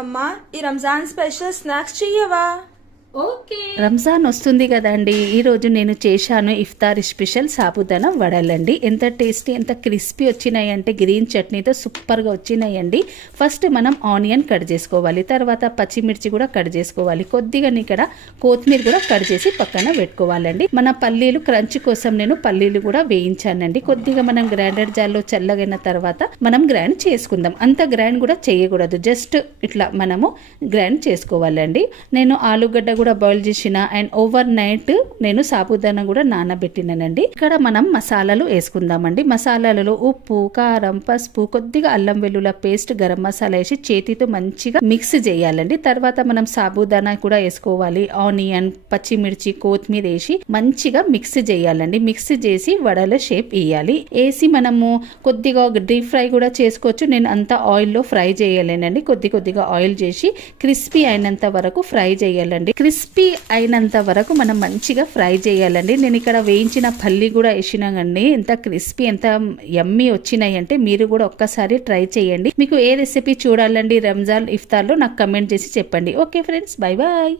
అమ్మా ఈ Ramzan special snacks చెయ్యవా? ఓకే, రంజాన్ వస్తుంది కదండి. ఈరోజు నేను చేశాను ఇఫ్తార్ స్పెషల్ సాబుదానా వడలండి. ఎంత టేస్టీ, ఎంత క్రిస్పీ వచ్చినాయంటే గ్రీన్ చట్నీతో సూపర్గా వచ్చినాయండి. ఫస్ట్ మనం ఆనియన్ కట్ చేసుకోవాలి, తర్వాత పచ్చిమిర్చి కూడా కట్ చేసుకోవాలి, కొద్దిగా ఇక్కడ కొత్తిమీర కూడా కట్ చేసి పక్కన పెట్టుకోవాలండి. మన పల్లీలు క్రంచ్ కోసం నేను పల్లీలు కూడా వేయించానండి. కొద్దిగా మనం గ్రైండర్ జార్లో చల్లగైన తర్వాత మనం గ్రైండ్ చేసుకుందాం. అంత గ్రైండ్ కూడా చేయకూడదు, జస్ట్ ఇట్లా మనము గ్రైండ్ చేసుకోవాలండి. నేను ఆలుగడ్డ కూడా బాయిల్ చేసిన అండ్ ఓవర్ నైట్ నేను సాబుదానా కూడా నానబెట్టినానండి. ఇక్కడ మనం మసాలాలు వేసుకుందామండి. మసాలాలలో ఉప్పు, కారం, పసుపు, కొద్దిగా అల్లం వెల్లుల్లి పేస్ట్, గరం మసాలా వేసి చేతితో మంచిగా మిక్స్ చేయాలండి. తర్వాత మనం సాబుదానా కూడా వేసుకోవాలి. ఆనియన్, పచ్చిమిర్చి, కొత్తిమీర వేసి మంచిగా మిక్స్ చేయాలండి. మిక్స్ చేసి వడల షేప్ వేయాలి. వేసి మనము కొద్దిగా డీప్ ఫ్రై కూడా చేసుకోవచ్చు. నేను అంత ఆయిల్లో ఫ్రై చేయలేనండి, కొద్దిగా ఆయిల్ చేసి క్రిస్పీ అయినంత వరకు ఫ్రై చేయాలండి. క్రిస్పీ అయినంత వరకు మనం మంచిగా ఫ్రై చేయాలండి. నేను ఇక్కడ వేయించిన పల్లి కూడా వేసినానండి. ఎంత క్రిస్పీ, ఎంత యమ్మీ వచ్చినాయి అంటే మీరు కూడా ఒక్కసారి ట్రై చేయండి. మీకు ఏ రెసిపీ చూడాలండి రంజాన్ ఇఫ్తార్లో నాకు కమెంట్ చేసి చెప్పండి. Okay friends, bye bye.